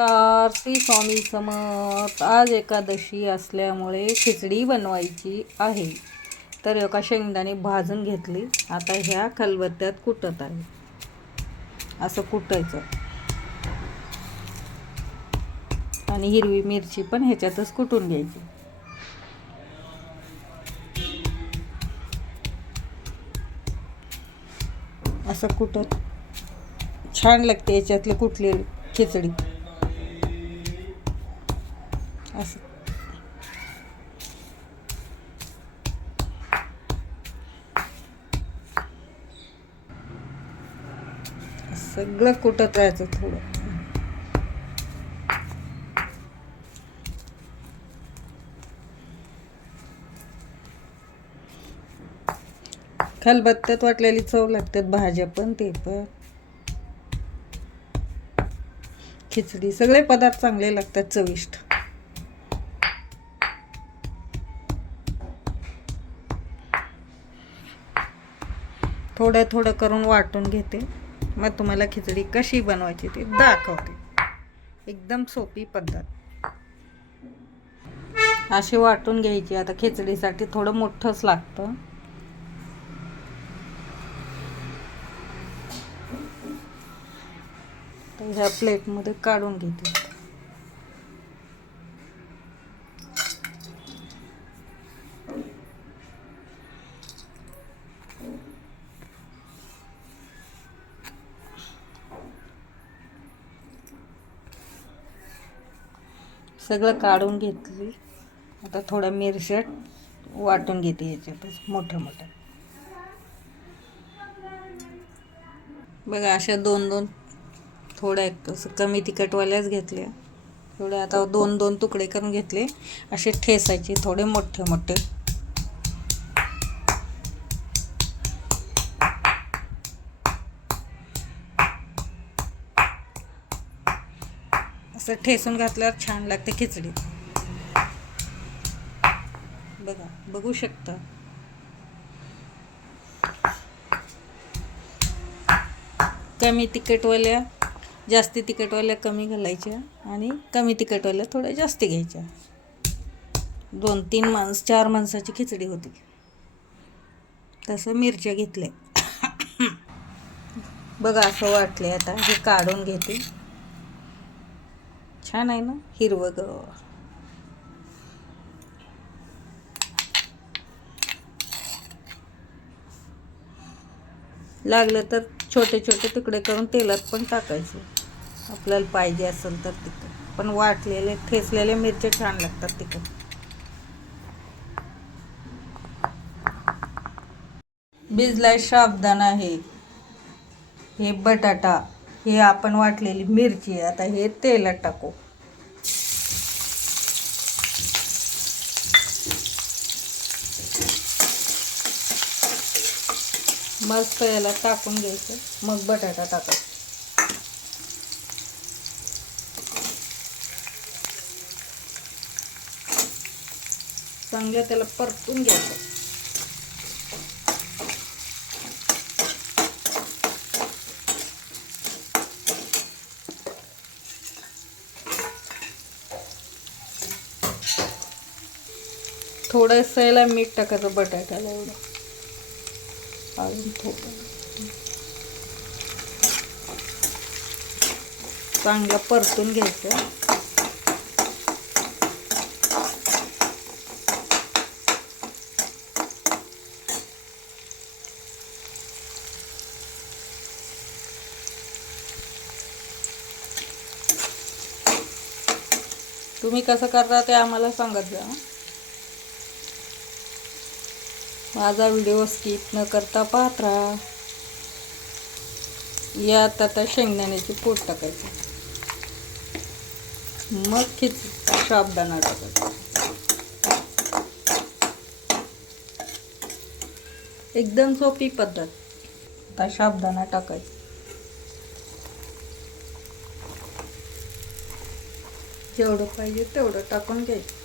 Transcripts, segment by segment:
नमस्कार, श्री स्वामी समर्थ. आज एकादशी असल्यामुळे खिचडी बनवायची आहे. तर एका शेंगदाणे भाजून घेतली. आता ह्या खलबत्त्यात कुटत आहे. असं कुटायचं. आणि हिरवी मिरची पण ह्याच्यातच कुटून घ्यायची. असं कुटत छान लागते याच्यातले कुटलेली खिचडी. असं सगळं कुटत राहायचं थोडं. खलबत्त्यात वाटलेली चव लागतात भाज्या पण ते पण. खिचडी सगळे पदार्थ चांगले लागतात, चविष्ट. थोडं थोडं करून वाटून घेते. मग तुम्हाला खिचडी कशी बनवायची ते दाखवते. एकदम सोपी पद्धत. अशी वाटून घ्यायची. आता खिचडीसाठी थोडं मोठंच लागतं. तर ह्या प्लेटमध्ये काढून घेते. सगळं काढून घेतली. आता थोड्या मिरच्या वाटून घेते याच्यातच मोठ्या मोठ्या. बघा अशा दोन दोन थोड्या असं कमी तिखटवाल्याच घेतल्या. थोड्या आता दोन दोन तुकडे करून घेतले. असे ठेसायचे थोडे मोठे मोठे. असं ठेसून घातल्यावर छान लागते खिचडी. बघा, बघू शकता. कमी तिखटवाल्या जास्ती तिखटवाल्या कमी घालायच्या आणि कमी तिखटवाल्या थोड्या जास्ती घ्यायच्या. 2-3 माणसं 4 माणसाची खिचडी होती. तसं मिरच्या घेतल्या. बघा असं वाटले. आता हे काढून घेते. छान आहे ना, हिरवंगार. लागलं तर छोटे छोटे तुकडे करून तेलात पण टाकायचे, आपल्याला पाहिजे असेल तर. तिखट पण वाटलेले ठेसलेले मिरच्या छान लागतात तिखट. भिजलाय साबुदाणा आहे, हे बटाटा, हे आपण वाटलेली मिरची. आता हे तेलात टाकू. मस्त याला टाकून घ्यायचं. मग बटाटा टाकायचा. चांगलं त्याला परतून घ्यायचं. थोडंसं याला मीठ टाकायचं बटाट्याला, एवढं. अजून थोडं चांगलं परतून घ्यायचं. तुम्ही कसं करता ते आम्हाला सांगत जा. माझा व्हिडिओ स्किप न करता पाहत राहा. यात आता शेंगदाण्याची पूड टाकायची. मग साबुदाणा टाकायचा. एकदम सोपी पद्धत. आता साबुदाणा टाकायचा. जेवढं पाहिजे तेवढं टाकून घ्यायचं.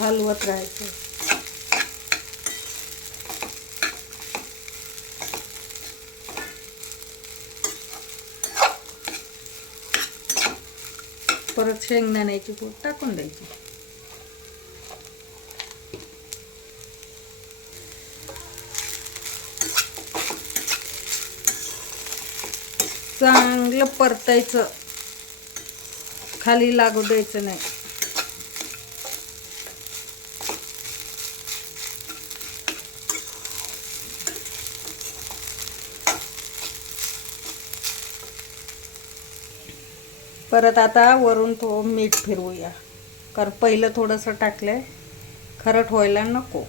हलवत राहायचं. परत शेंगदाण्याची पूड टाकून द्यायची. चांगलं परतायचं, खाली लागू द्यायचं नाही. परत आता वरून थोडं मीठ फिरवूया, कारण पहिलं थोडंसं टाकलंय, खरट व्हायला नको.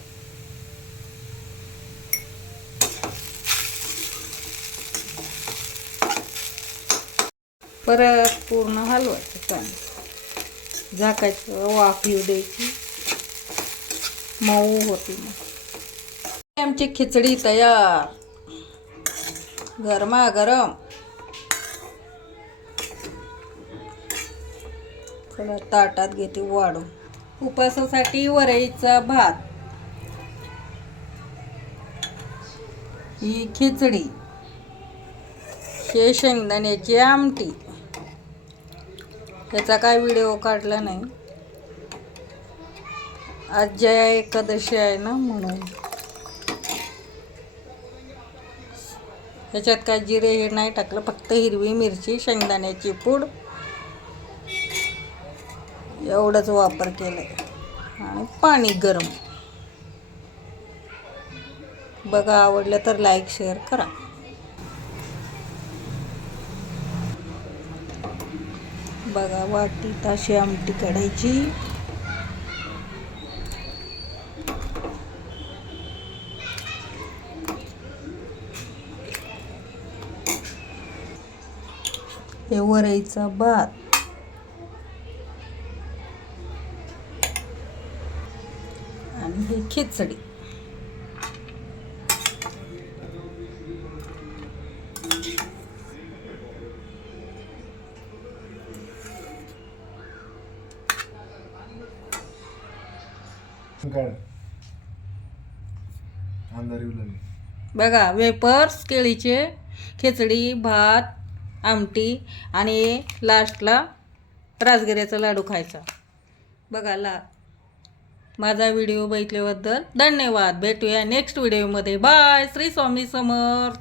परत पूर्ण हलवायचं, चांगलं झाकायचं, वाफ येऊ द्यायची, मऊ होती. मग आमची खिचडी तयार, गरमागरम. चला ताटात घेते वाढून. उपासासाठी वरईचा भात, ही खिचडी, हे शेंगदाण्याची आमटी. त्याचा काय व्हिडिओ काढला नाही, आज जया एकादशी आहे ना म्हणून. ह्याच्यात काय जिरे हे नाही टाकलं, फक्त हिरवी मिरची, शेंगदाण्याची पूड एवढंच वापर केलाय आणि पाणी गरम. बघा, आवडलं तर लाईक शेअर करा. बघा, वाटीत अशी आमटी काढायची. हे वरईचा भात आणि ही खिचडी. बघा, वेपर्स, केळीचे, खिचडी, भात, आमटी आणि लास्टला राजगिऱ्याचा लाडू खायचा. बघा, माझा व्हिडिओ बघितल्याबद्दल धन्यवाद. भेटूया नेक्स्ट व्हिडिओमध्ये. बाय. श्री स्वामी समर्थ.